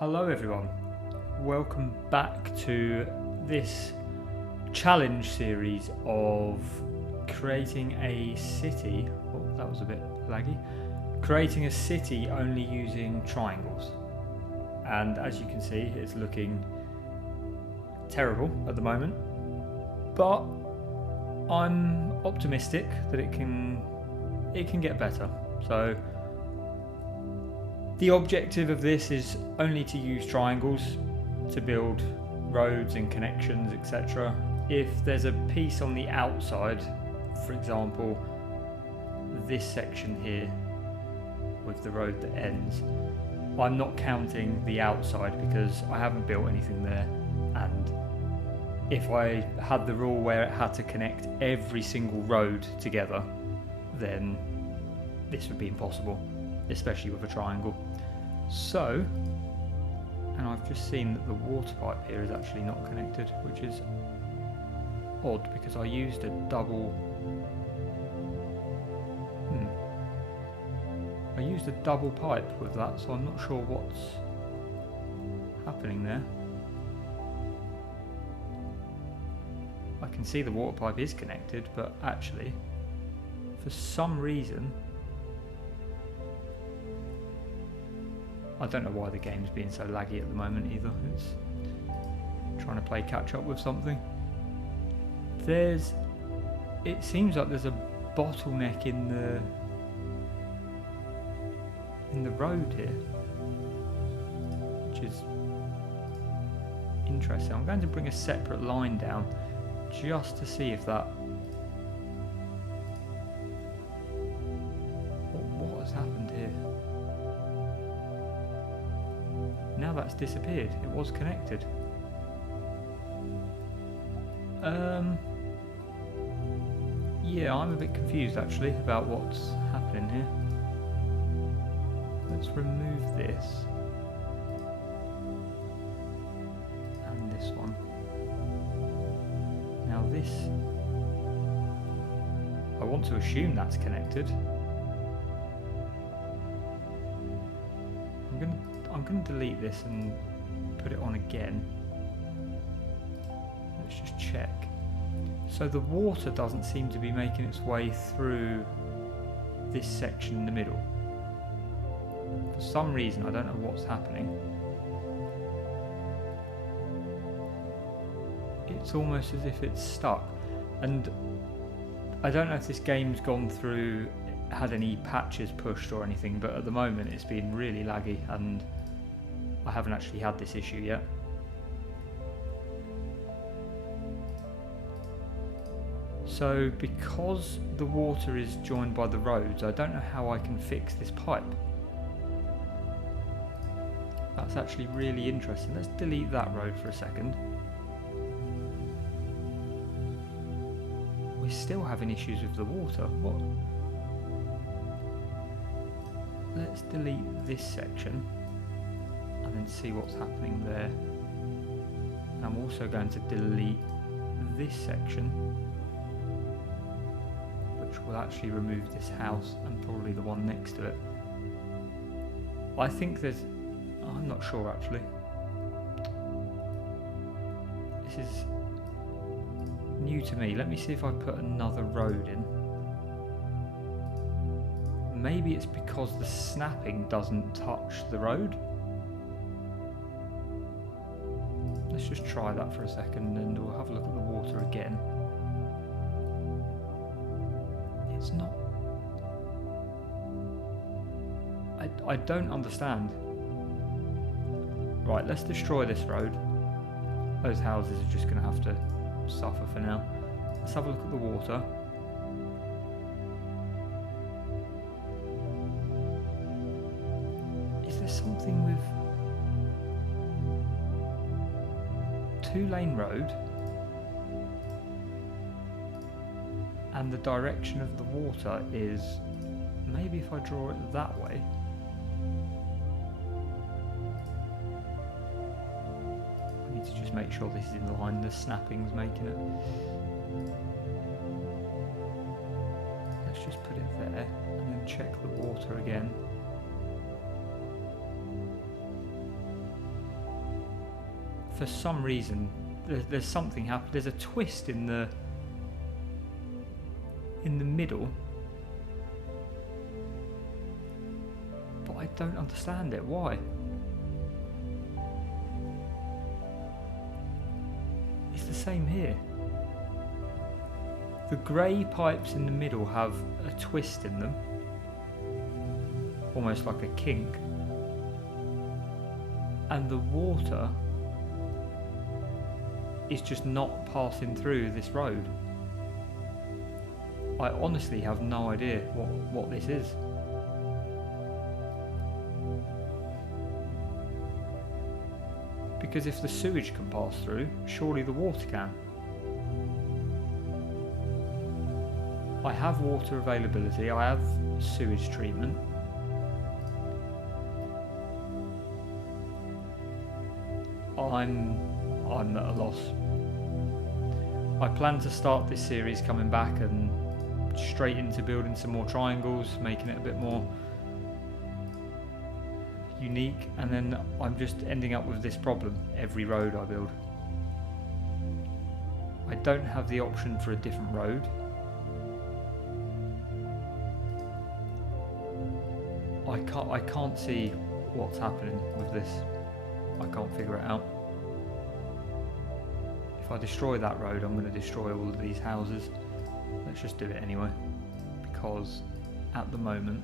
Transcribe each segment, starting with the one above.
Hello everyone, welcome back to this challenge series of creating a city. Oh, that was a bit laggy. Creating a city only using triangles. And as you can see, it's looking terrible at the moment, but I'm optimistic that it can get better. So the objective of this is only to use triangles to build roads and connections, etc. If there's a piece on the outside, for example, this section here with the road that ends, I'm not counting the outside because I haven't built anything there, and if I had the rule where it had to connect every single road together, then this would be impossible, especially with a triangle. So, and I've just seen that the water pipe here is actually not connected, which is odd because I used a double pipe with that, so I'm not sure what's happening there. I can see the water pipe is connected, but actually for some reason I don't know why the game's being so laggy at the moment either. It's trying to play catch up with something. It seems like there's a bottleneck in the road here, which is interesting. I'm going to bring a separate line down just to see if that what has happened here. Now that's disappeared. It was connected. Yeah, I'm a bit confused actually about what's happening here. Let's remove this and this one. Now this, I want to assume that's connected. I'm going to delete this and put it on again. Let's just check. So the water doesn't seem to be making its way through this section in the middle. For some reason, I don't know what's happening. It's almost as if it's stuck. And I don't know if this game's gone through, had any patches pushed or anything, but at the moment it's been really laggy and I haven't actually had this issue yet. So because the water is joined by the roads, I don't know how I can fix this pipe. That's actually really interesting. Let's delete that road for a second. We're still having issues with the water. What? Let's delete this section and then see what's happening there. And I'm also going to delete this section, which will actually remove this house and probably the one next to it. I think there's, I'm not sure actually. This is new to me. Let me see if I put another road in. Maybe it's because the snapping doesn't touch the road. Let's just try that for a second and we'll have a look at the water again. It's not... I don't understand. Right, let's destroy this road. Those houses are just going to have to suffer for now. Let's have a look at the water. Is there something with... two-lane road and the direction of the water is, maybe if I draw it that way, I need to just make sure this is in line, the snapping's making it. Let's just put it there and then check the water again. for some reason, there's something happened. There's a twist in the middle, but I don't understand it. Why? It's the same here. The grey pipes in the middle have a twist in them, almost like a kink, and the water is just not passing through this road. I honestly have no idea what this is. Because if the sewage can pass through, surely the water can. I have water availability, I have sewage treatment. I'm at a loss. I plan to start this series coming back and straight into building some more triangles, making it a bit more unique, and then I'm just ending up with this problem every road I build. I don't have the option for a different road. I can't see what's happening with this. I can't figure it out. If I destroy that road, I'm going to destroy all of these houses. Let's just do it anyway, because at the moment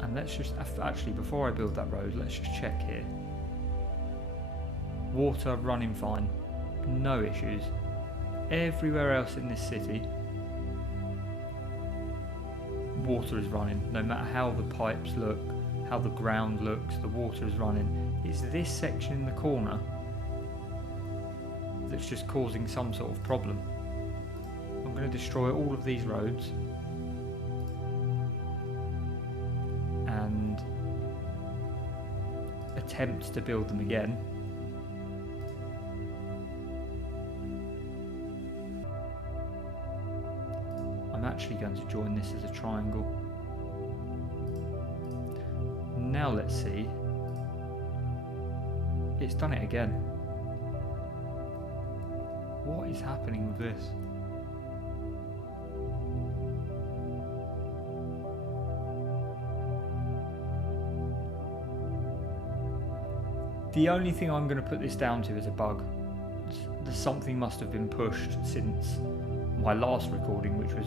and let's just actually, before I build that road, let's just check here. Water running fine, no issues. Everywhere else in this city, water is running. No matter how the pipes look, how the ground looks, the water is running. It's this section in the corner that's just causing some sort of problem. I'm going to destroy all of these roads and attempt to build them again. I'm actually going to join this as a triangle. Now let's see. It's done it again. What is happening with this? The only thing I'm going to put this down to is a bug. Something must have been pushed since my last recording, which was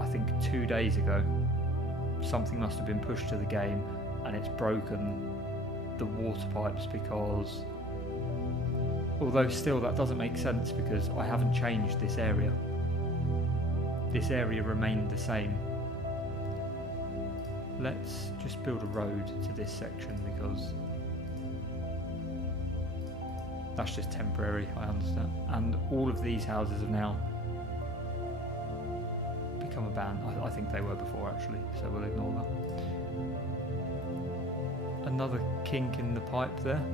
I think 2 days ago. Something must have been pushed to the game and it's broken the water pipes, because although still that doesn't make sense because I haven't changed this area. This area remained the same. Let's just build a road to this section because that's just temporary, I understand. And all of these houses have now become abandoned. I think they were before actually, so we'll ignore that. Another kink in the pipe there.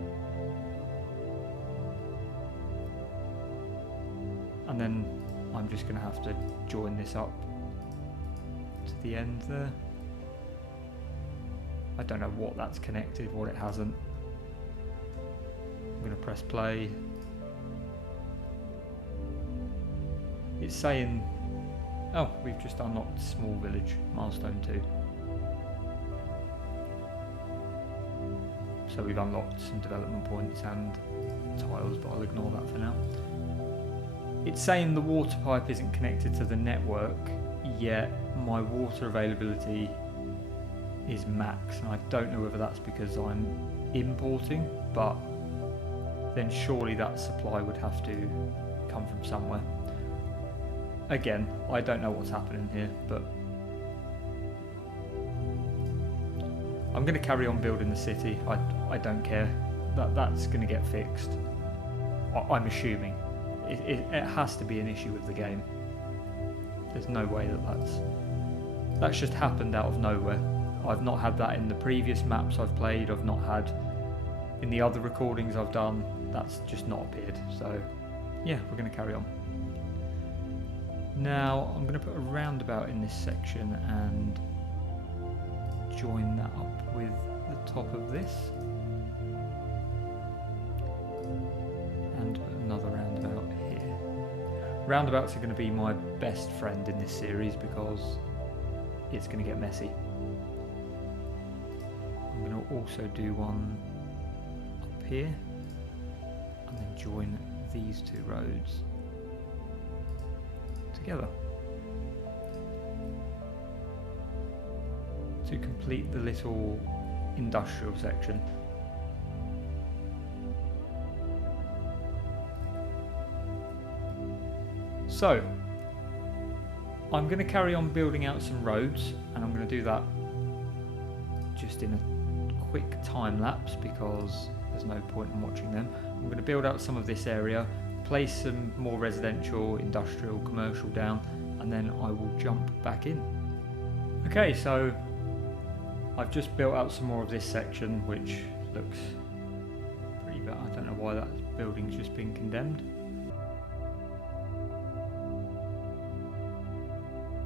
And then I'm just going to have to join this up to the end there. I don't know what that's connected, what it hasn't. I'm going to press play. It's saying, oh, we've just unlocked small village, milestone 2. So we've unlocked some development points and tiles, but I'll ignore that for now. It's saying the water pipe isn't connected to the network, yet my water availability is max, and I don't know whether that's because I'm importing, but then surely that supply would have to come from somewhere. Again, I don't know what's happening here, but I'm going to carry on building the city. I don't care. That's going to get fixed. I'm assuming. It has to be an issue with the game. There's no way that's just happened out of nowhere. I've not had that in the previous maps I've played. I've not had in the other recordings I've done. That's just not appeared. So yeah, we're going to carry on. Now I'm going to put a roundabout in this section and join that up with the top of this. And put another roundabout here. Roundabouts are going to be my best friend in this series because it's going to get messy. I'm going to also do one up here and then join these two roads together to complete the little industrial section. So I'm going to carry on building out some roads, and I'm going to do that just in a quick time lapse because there's no point in watching them. I'm going to build out some of this area, place some more residential, industrial, commercial down, and then I will jump back in. Okay, so I've just built out some more of this section, which looks pretty bad. I don't know why that building's just been condemned.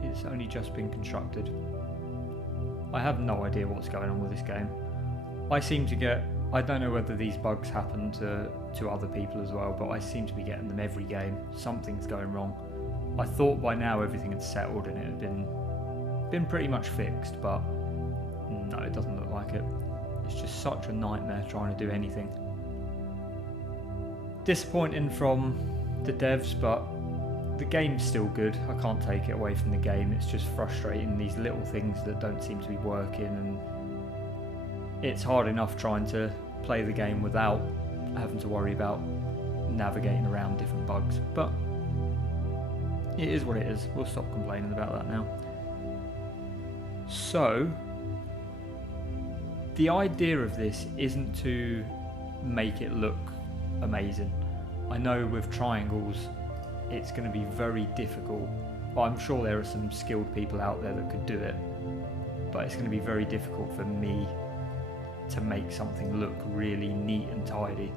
It's only just been constructed. I have no idea what's going on with this game. I don't know whether these bugs happen to other people as well, but I seem to be getting them every game. Something's going wrong. I thought by now everything had settled and it had been pretty much fixed, but no, it doesn't look like it. It's just such a nightmare trying to do anything. Disappointing from the devs, but the game's still good. I can't take it away from the game. It's just frustrating, these little things that don't seem to be working, and it's hard enough trying to play the game without having to worry about navigating around different bugs. But it is what it is. We'll stop complaining about that now. So the idea of this isn't to make it look amazing. I know with triangles it's going to be very difficult. Well, I'm sure there are some skilled people out there that could do it, but it's going to be very difficult for me to make something look really neat and tidy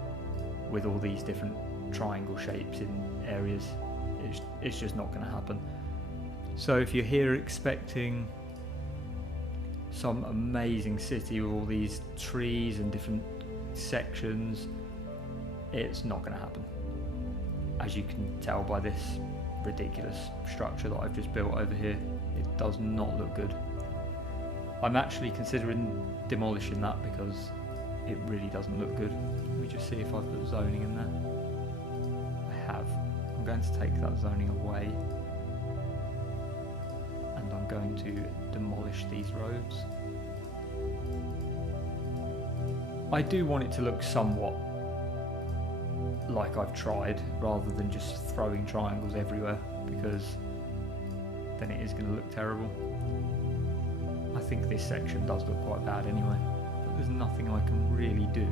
with all these different triangle shapes in areas. It's just not going to happen. So if you're here expecting some amazing city with all these trees and different sections, it's not going to happen. As you can tell by this ridiculous structure that I've just built over here, it does not look good. I'm actually considering demolishing that because it really doesn't look good. Let me just see if I've put zoning in there. I have. I'm going to take that zoning away and I'm going to demolish these roads. I do want it to look somewhat like I've tried, rather than just throwing triangles everywhere, because then it is going to look terrible. I think this section does look quite bad anyway, but there's nothing I can really do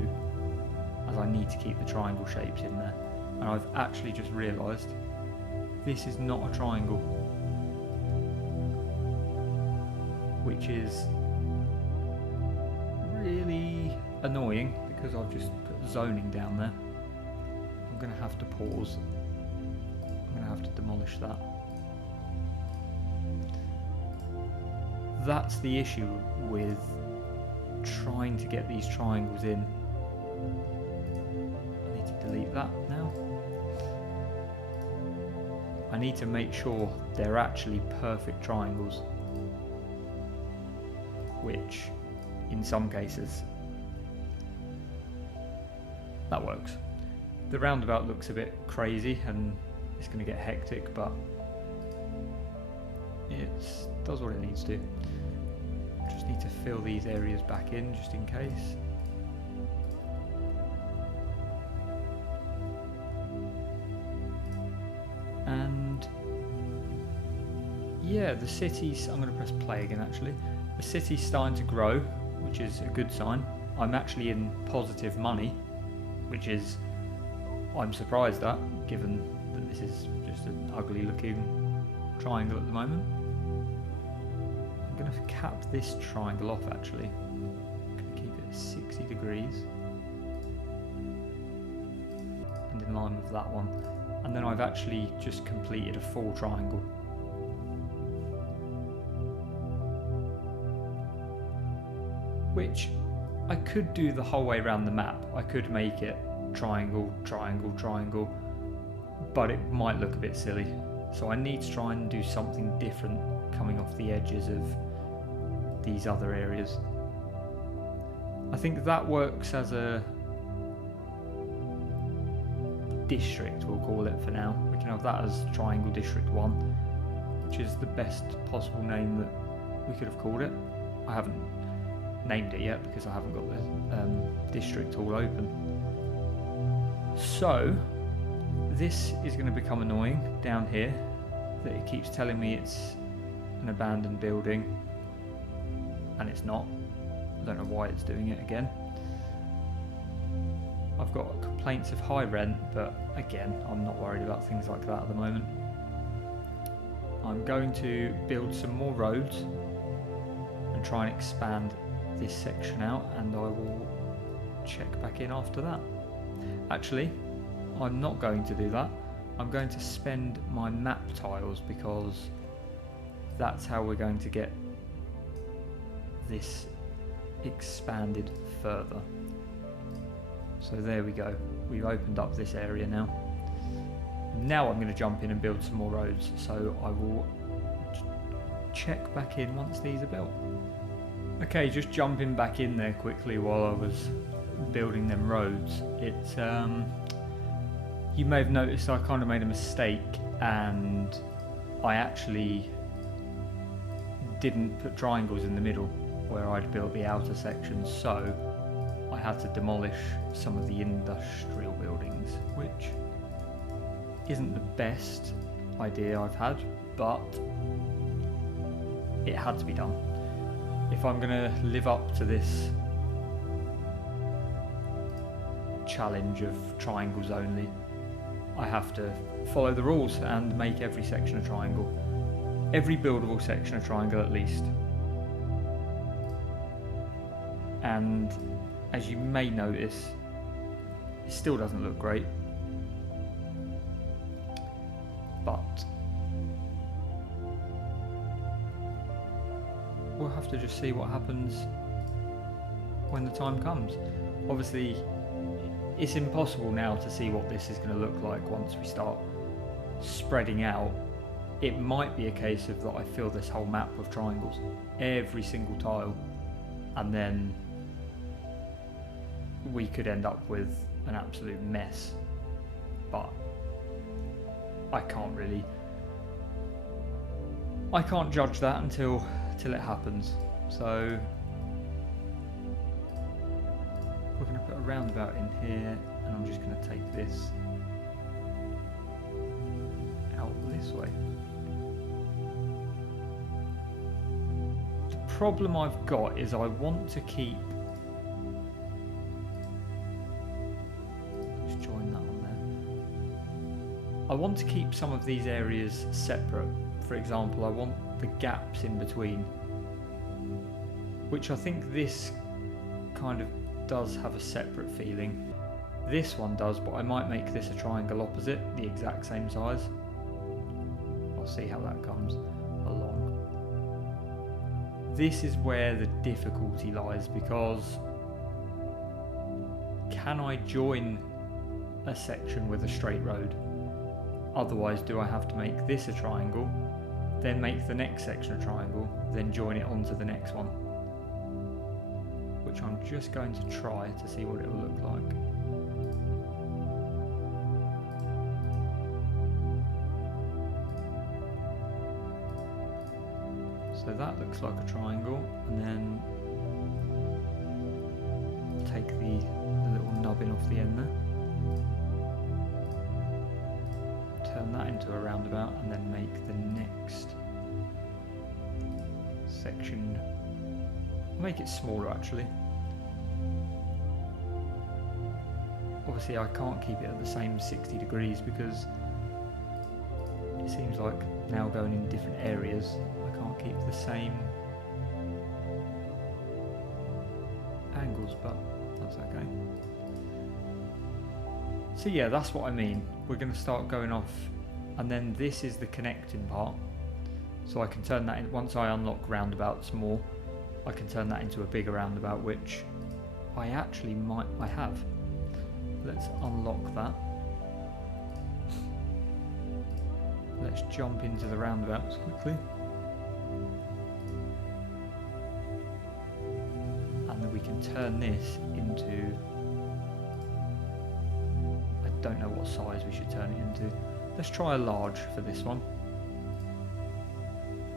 as I need to keep the triangle shapes in there. And I've actually just realised this is not a triangle, which is really annoying because I've just put zoning down there. I'm going to have to pause. I'm going to have to demolish that. That's the issue with trying to get these triangles in. I need to delete that now. I need to make sure they're actually perfect triangles, which in some cases that works. The roundabout looks a bit crazy and it's going to get hectic, but it does what it needs to. Just need to fill these areas back in just in case. And yeah, the city's, I'm going to press play again actually. The city's starting to grow, which is a good sign. I'm actually in positive money, which is, I'm surprised at, given that this is just an ugly looking triangle at the moment. I'm going to cap this triangle off actually. I'm going to keep it at 60 degrees and in line with that one. And then I've actually just completed a full triangle. which I could do the whole way around the map. I could make it triangle, triangle, triangle, but it might look a bit silly. So I need to try and do something different coming off the edges of these other areas. I think that works as a district, we'll call it for now. We can have that as Triangle District 1, which is the best possible name that we could have called it. I haven't named it yet because I haven't got the district all open. So this is going to become annoying down here, that it keeps telling me it's an abandoned building and it's not. I don't know why it's doing it again. I've got complaints of high rent, but again, I'm not worried about things like that at the moment. I'm going to build some more roads and try and expand this section out, and I will check back in after that. Actually, I'm not going to do that. I'm going to spend my map tiles because that's how we're going to get this expanded further. So there we go. We've opened up this area now. Now I'm going to jump in and build some more roads. So I will check back in once these are built. Okay, just jumping back in there quickly while I was building them roads. It's you may have noticed I kind of made a mistake, and I actually didn't put triangles in the middle where I'd built the outer section, so I had to demolish some of the industrial buildings, which isn't the best idea I've had, but it had to be done. If I'm going to live up to this challenge of triangles only, I have to follow the rules and make every section a triangle. Every buildable section a triangle at least. And as you may notice, it still doesn't look great, but we'll have to just see what happens when the time comes. Obviously, it's impossible now to see what this is going to look like once we start spreading out. It might be a case of that I fill this whole map with triangles, every single tile, and then we could end up with an absolute mess, but I can't judge that until it happens. So we're going to put a roundabout in here, and I'm just going to take this out this way. The problem I've got is I want to keep, just join that on there. I want to keep some of these areas separate. For example, I want the gaps in between, which I think this kind of does have a separate feeling. This one does, but I might make this a triangle opposite, the exact same size. I'll see how that comes along. This is where the difficulty lies, because can I join a section with a straight road? Otherwise, do I have to make this a triangle, then make the next section a triangle, then join it onto the next one? Which I'm just going to try to see what it will look like. So that looks like a triangle, and then take the little nubbin off the end there, turn that into a roundabout, and then make the next section, make it smaller actually. Obviously I can't keep it at the same 60 degrees because it seems like now going in different areas I can't keep the same angles, but that's okay. So yeah, that's what I mean. We're going to start going off, and then this is the connecting part, so I can turn that in once I unlock roundabouts more. I can turn that into a bigger roundabout, which I actually I have. Let's unlock that. Let's jump into the roundabouts quickly. And then we can turn this into... I don't know what size we should turn it into. Let's try a large for this one.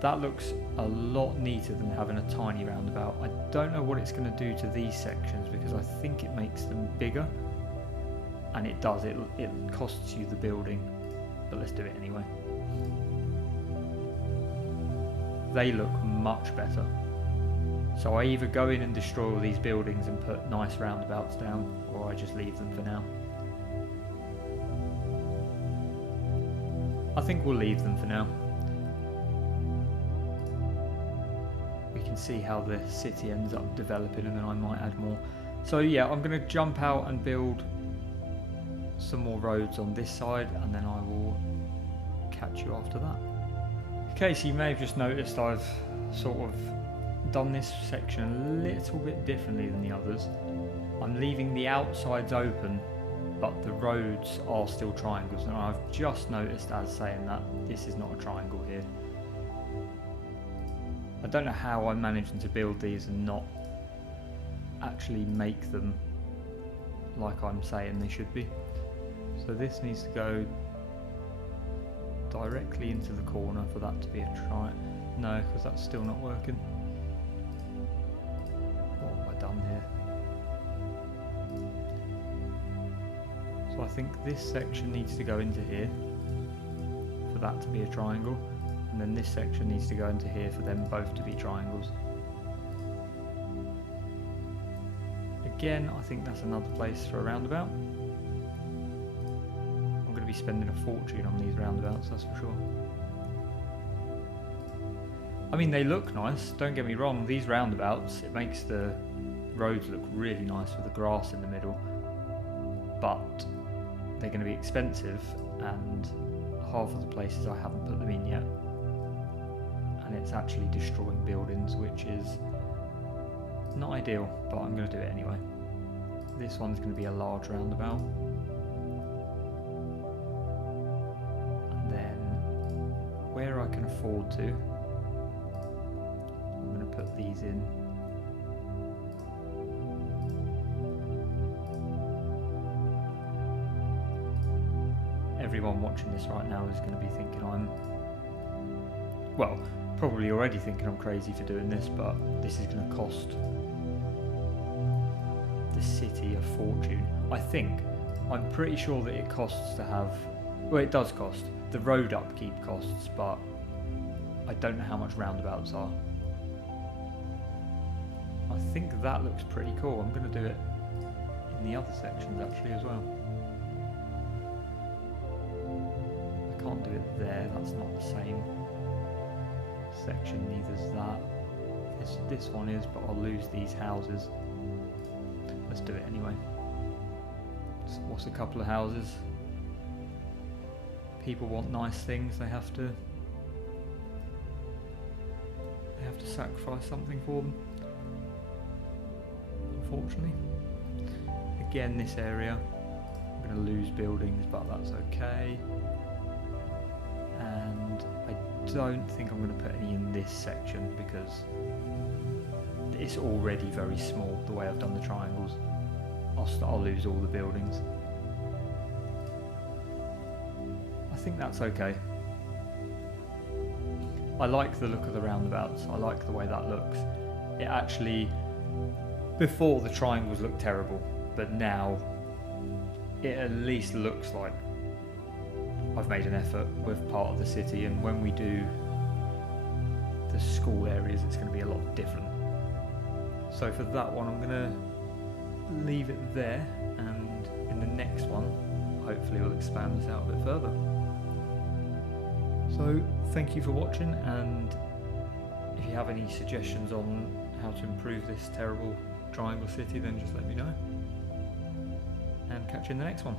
That looks a lot neater than having a tiny roundabout. I don't know what it's going to do to these sections because I think it makes them bigger. And it does, it costs you the building. But let's do it anyway. They look much better. So I either go in and destroy all these buildings and put nice roundabouts down, or I just leave them for now. I think we'll leave them for now. We can see how the city ends up developing and then I might add more. So yeah, I'm going to jump out and build some more roads on this side and then I will catch you after that. Okay, so you may have just noticed I've sort of done this section a little bit differently than the others. I'm leaving the outsides open, but the roads are still triangles, and I've just noticed as saying that this is not a triangle here. I don't know how I'm managing to build these and not actually make them like I'm saying they should be. So this needs to go directly into the corner for that to be a triangle. No, because that's still not working. What have I done here? So I think this section needs to go into here for that to be a triangle, and then this section needs to go into here for them both to be triangles. Again, I think that's another place for a roundabout. I'm going to be spending a fortune on these roundabouts, that's for sure. I mean, they look nice, don't get me wrong, these roundabouts, it makes the roads look really nice with the grass in the middle, but they're going to be expensive and half of the places I haven't put them in yet, and it's actually destroying buildings, which is not ideal, but I'm going to do it anyway. This one's going to be a large roundabout, and then where I can afford to, I'm going to put these in. Everyone watching this right now is going to be thinking I'm, well, probably already thinking I'm crazy for doing this, but this is going to cost the city a fortune. I'm pretty sure that it costs to have, well, it does cost. The road upkeep costs, but I don't know how much roundabouts are. I think that looks pretty cool. I'm going to do it in the other sections actually as well. Can't do it there, that's not the same section, neither is that. This one is, but I'll lose these houses. Let's do it anyway. So what's a couple of houses? People want nice things, they have to sacrifice something for them, unfortunately. Again, this area, I'm going to lose buildings, but that's okay. And I don't think I'm going to put any in this section because it's already very small the way I've done the triangles. I'll lose all the buildings. I think that's okay. I like the look of the roundabouts. I like the way that looks. It actually, before the triangles looked terrible, but now it at least looks like I've made an effort with part of the city, and when we do the school areas it's going to be a lot different. So for that one I'm going to leave it there, and in the next one hopefully we'll expand this out a bit further. So thank you for watching, and if you have any suggestions on how to improve this terrible triangle city then just let me know, and catch you in the next one.